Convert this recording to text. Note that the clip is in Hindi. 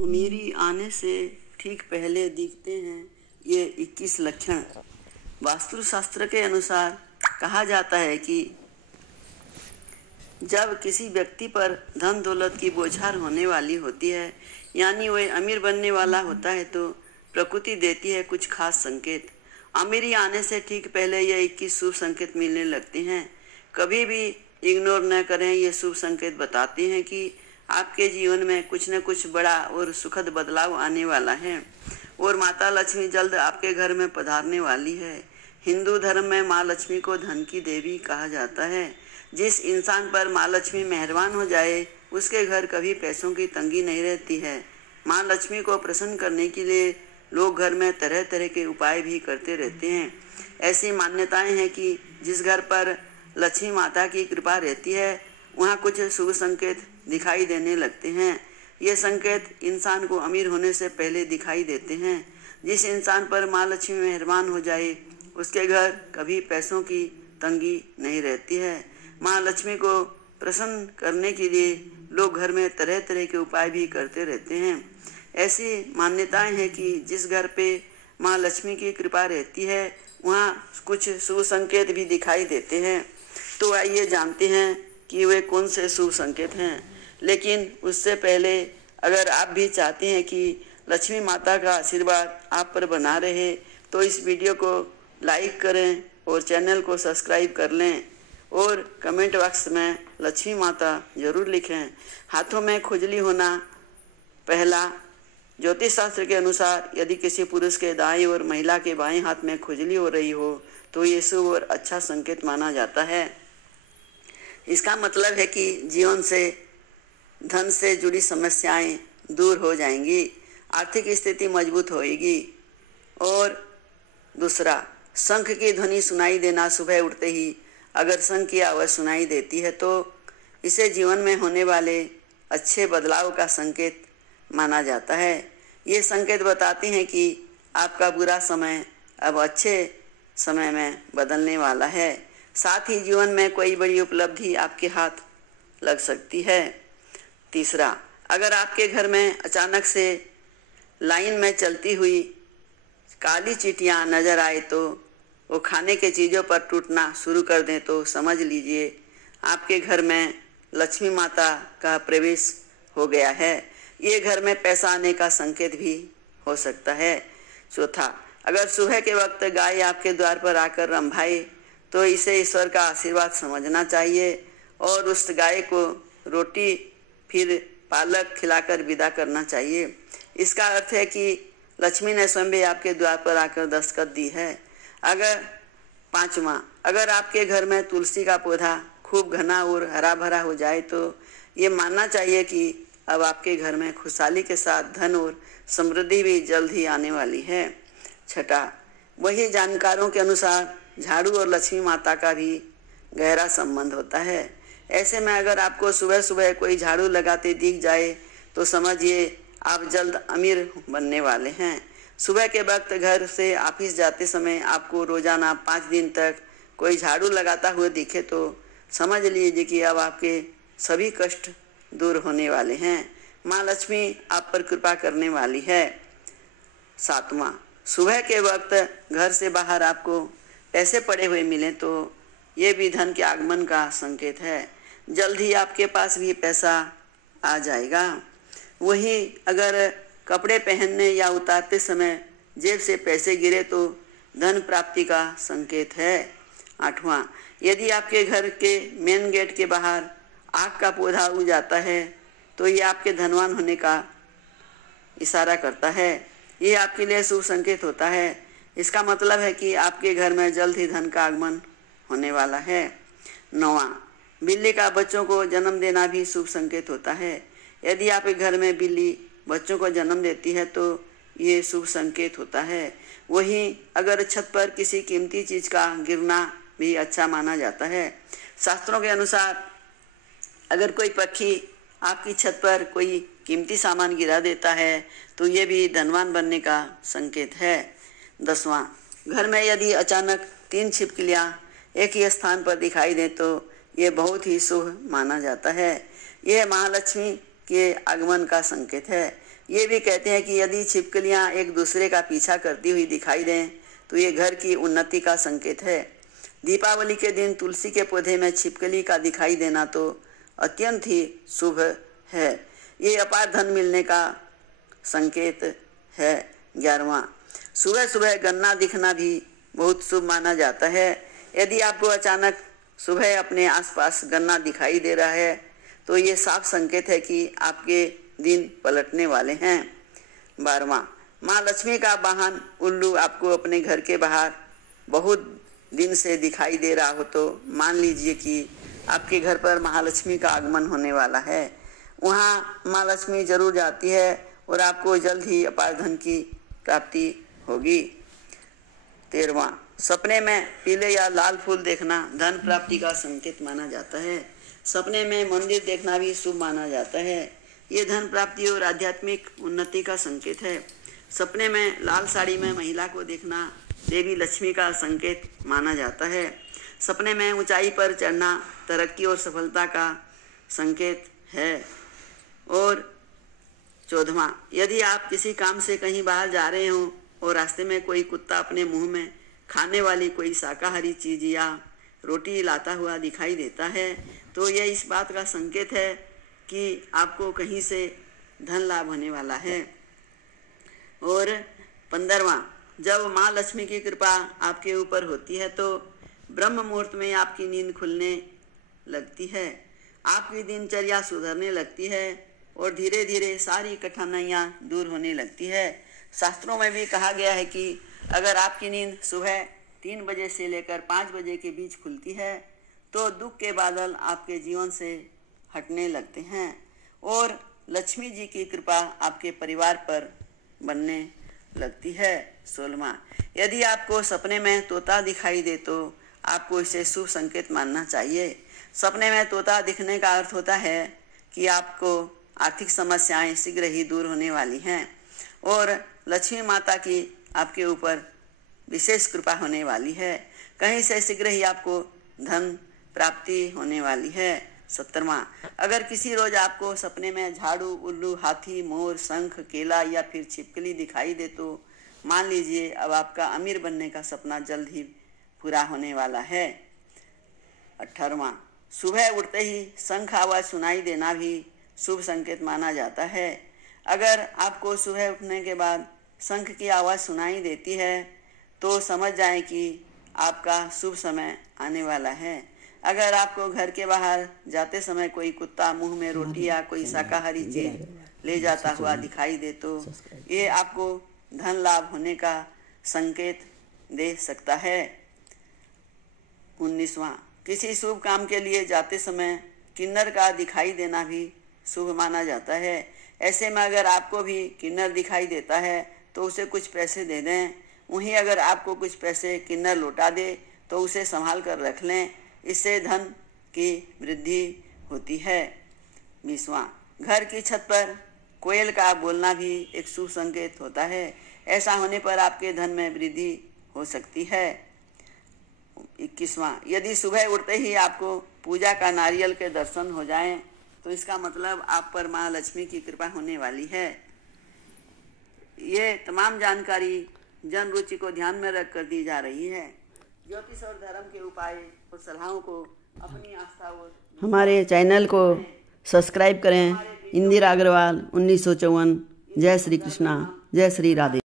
अमीरी आने से ठीक पहले दिखते हैं ये 21 लक्षण। वास्तुशास्त्र के अनुसार कहा जाता है कि जब किसी व्यक्ति पर धन दौलत की बौछार होने वाली होती है, यानी वह अमीर बनने वाला होता है, तो प्रकृति देती है कुछ खास संकेत। अमीरी आने से ठीक पहले ये 21 शुभ संकेत मिलने लगते हैं। कभी भी इग्नोर न करें। ये शुभ संकेत बताते हैं कि आपके जीवन में कुछ न कुछ बड़ा और सुखद बदलाव आने वाला है और माता लक्ष्मी जल्द आपके घर में पधारने वाली है। हिंदू धर्म में माँ लक्ष्मी को धन की देवी कहा जाता है। जिस इंसान पर माँ लक्ष्मी मेहरबान हो जाए उसके घर कभी पैसों की तंगी नहीं रहती है। माँ लक्ष्मी को प्रसन्न करने के लिए लोग घर में तरह तरह के उपाय भी करते रहते हैं। ऐसी मान्यताएं हैं कि जिस घर पर लक्ष्मी माता की कृपा रहती है वहाँ कुछ शुभ संकेत दिखाई देने लगते हैं। ये संकेत इंसान को अमीर होने से पहले दिखाई देते हैं। जिस इंसान पर माँ लक्ष्मी मेहरबान हो जाए उसके घर कभी पैसों की तंगी नहीं रहती है। माँ लक्ष्मी को प्रसन्न करने के लिए लोग घर में तरह तरह के उपाय भी करते रहते हैं। ऐसी मान्यताएं हैं कि जिस घर पे माँ लक्ष्मी की कृपा रहती है वहाँ कुछ शुभ संकेत भी दिखाई देते हैं। तो आइए जानते हैं कि वे कौन से शुभ संकेत हैं। लेकिन उससे पहले अगर आप भी चाहते हैं कि लक्ष्मी माता का आशीर्वाद आप पर बना रहे तो इस वीडियो को लाइक करें और चैनल को सब्सक्राइब कर लें और कमेंट बॉक्स में लक्ष्मी माता ज़रूर लिखें। हाथों में खुजली होना। पहला, ज्योतिष शास्त्र के अनुसार यदि किसी पुरुष के दाएं और महिला के बाएं हाथ में खुजली हो रही हो तो ये शुभ और अच्छा संकेत माना जाता है। इसका मतलब है कि जीवन से धन से जुड़ी समस्याएं दूर हो जाएंगी, आर्थिक स्थिति मजबूत होएगी। और दूसरा, शंख की ध्वनि सुनाई देना। सुबह उठते ही अगर शंख की आवाज़ सुनाई देती है तो इसे जीवन में होने वाले अच्छे बदलाव का संकेत माना जाता है। ये संकेत बताते हैं कि आपका बुरा समय अब अच्छे समय में बदलने वाला है। साथ ही जीवन में कोई बड़ी उपलब्धि आपके हाथ लग सकती है। तीसरा, अगर आपके घर में अचानक से लाइन में चलती हुई काली चींटियां नज़र आए तो वो खाने के चीज़ों पर टूटना शुरू कर दें तो समझ लीजिए आपके घर में लक्ष्मी माता का प्रवेश हो गया है। ये घर में पैसा आने का संकेत भी हो सकता है। चौथा, अगर सुबह के वक्त गाय आपके द्वार पर आकर रंभाए तो इसे ईश्वर का आशीर्वाद समझना चाहिए और उस गाय को रोटी फिर पालक खिलाकर विदा करना चाहिए। इसका अर्थ है कि लक्ष्मी ने स्वयं आपके द्वार पर आकर दस्तखत दी है। पांचवा, अगर आपके घर में तुलसी का पौधा खूब घना और हरा भरा हो जाए तो ये मानना चाहिए कि अब आपके घर में खुशहाली के साथ धन और समृद्धि भी जल्द ही आने वाली है। छठा, वही जानकारों के अनुसार झाड़ू और लक्ष्मी माता का भी गहरा संबंध होता है। ऐसे में अगर आपको सुबह सुबह कोई झाड़ू लगाते दिख जाए तो समझिए आप जल्द अमीर बनने वाले हैं। सुबह के वक्त घर से ऑफिस जाते समय आपको रोजाना 5 दिन तक कोई झाड़ू लगाता हुआ दिखे तो समझ लीजिए कि अब आपके सभी कष्ट दूर होने वाले हैं। माँ लक्ष्मी आप पर कृपा करने वाली है। सातवां, सुबह के वक्त घर से बाहर आपको पैसे पड़े हुए मिलें तो ये भी धन के आगमन का संकेत है। जल्द ही आपके पास भी पैसा आ जाएगा। वहीं अगर कपड़े पहनने या उतारते समय जेब से पैसे गिरे तो धन प्राप्ति का संकेत है। आठवां, यदि आपके घर के मेन गेट के बाहर आग का पौधा उग जाता है तो ये आपके धनवान होने का इशारा करता है। ये आपके लिए शुभ संकेत होता है। इसका मतलब है कि आपके घर में जल्द ही धन का आगमन होने वाला है। 9वां, बिल्ली का बच्चों को जन्म देना भी शुभ संकेत होता है। यदि आपके घर में बिल्ली बच्चों को जन्म देती है तो ये शुभ संकेत होता है। वहीं अगर छत पर किसी कीमती चीज़ का गिरना भी अच्छा माना जाता है। शास्त्रों के अनुसार अगर कोई पक्षी आपकी छत पर कोई कीमती सामान गिरा देता है तो ये भी धनवान बनने का संकेत है। 10वां, घर में यदि अचानक 3 छिपकलियाँ एक ही स्थान पर दिखाई दें तो ये बहुत ही शुभ माना जाता है। यह महालक्ष्मी के आगमन का संकेत है। ये भी कहते हैं कि यदि छिपकलियां एक दूसरे का पीछा करती हुई दिखाई दें तो ये घर की उन्नति का संकेत है। दीपावली के दिन तुलसी के पौधे में छिपकली का दिखाई देना तो अत्यंत ही शुभ है। ये अपार धन मिलने का संकेत है। 11वां, सुबह सुबह गन्ना दिखना भी बहुत शुभ माना जाता है। यदि आपको अचानक सुबह अपने आसपास गन्ना दिखाई दे रहा है तो ये साफ संकेत है कि आपके दिन पलटने वाले हैं। 12वां, माँ लक्ष्मी का वाहन उल्लू आपको अपने घर के बाहर बहुत दिन से दिखाई दे रहा हो तो मान लीजिए कि आपके घर पर महालक्ष्मी का आगमन होने वाला है। वहाँ माँ लक्ष्मी जरूर जाती है और आपको जल्द ही अपार धन की प्राप्ति होगी। 13वां, सपने में पीले या लाल फूल देखना धन प्राप्ति का संकेत माना जाता है। सपने में मंदिर देखना भी शुभ माना जाता है। ये धन प्राप्ति और आध्यात्मिक उन्नति का संकेत है। सपने में लाल साड़ी में महिला को देखना देवी लक्ष्मी का संकेत माना जाता है। सपने में ऊंचाई पर चढ़ना तरक्की और सफलता का संकेत है। और 14वां, यदि आप किसी काम से कहीं बाहर जा रहे हो और रास्ते में कोई कुत्ता अपने मुंह में खाने वाली कोई शाकाहारी चीज या रोटी लाता हुआ दिखाई देता है तो यह इस बात का संकेत है कि आपको कहीं से धन लाभ होने वाला है। और 15वां, जब माँ लक्ष्मी की कृपा आपके ऊपर होती है तो ब्रह्म मुहूर्त में आपकी नींद खुलने लगती है, आपकी दिनचर्या सुधरने लगती है और धीरे धीरे सारी कठिनाइयाँ दूर होने लगती है। शास्त्रों में भी कहा गया है कि अगर आपकी नींद सुबह 3 बजे से लेकर 5 बजे के बीच खुलती है तो दुख के बादल आपके जीवन से हटने लगते हैं और लक्ष्मी जी की कृपा आपके परिवार पर बनने लगती है। 16वां, यदि आपको सपने में तोता दिखाई दे तो आपको इसे शुभ संकेत मानना चाहिए। सपने में तोता दिखने का अर्थ होता है कि आपको आर्थिक समस्याएं शीघ्र ही दूर होने वाली हैं और लक्ष्मी माता की आपके ऊपर विशेष कृपा होने वाली है। कहीं से शीघ्र ही आपको धन प्राप्ति होने वाली है। 17वां, अगर किसी रोज आपको सपने में झाड़ू, उल्लू, हाथी, मोर, शंख, केला या फिर छिपकली दिखाई दे तो मान लीजिए अब आपका अमीर बनने का सपना जल्द ही पूरा होने वाला है। 18वां, सुबह उठते ही शंख आवाज सुनाई देना भी शुभ संकेत माना जाता है। अगर आपको सुबह उठने के बाद शंख की आवाज़ सुनाई देती है तो समझ जाएं कि आपका शुभ समय आने वाला है। अगर आपको घर के बाहर जाते समय कोई कुत्ता मुंह में रोटी या कोई शाकाहारी चीज ले जाता हुआ दिखाई दे तो ये आपको धन लाभ होने का संकेत दे सकता है। 19वां, किसी शुभ काम के लिए जाते समय किन्नर का दिखाई देना भी शुभ माना जाता है। ऐसे में अगर आपको भी किन्नर दिखाई देता है तो उसे कुछ पैसे दे दें। वहीं अगर आपको कुछ पैसे किन्नर लौटा दे तो उसे संभाल कर रख लें, इससे धन की वृद्धि होती है। 20वां, घर की छत पर कोयल का बोलना भी एक शुभ संकेत होता है। ऐसा होने पर आपके धन में वृद्धि हो सकती है। 21वां, यदि सुबह उठते ही आपको पूजा का नारियल के दर्शन हो जाएं तो इसका मतलब आप पर माँ लक्ष्मी की कृपा होने वाली है। ये तमाम जानकारी जन रुचि को ध्यान में रखकर दी जा रही है। ज्योतिष और धर्म के उपाय और सलाहों को अपनी आस्था और हमारे चैनल को सब्सक्राइब करें। इंदिरा अग्रवाल 1954। जय श्री कृष्णा, जय श्री राधे।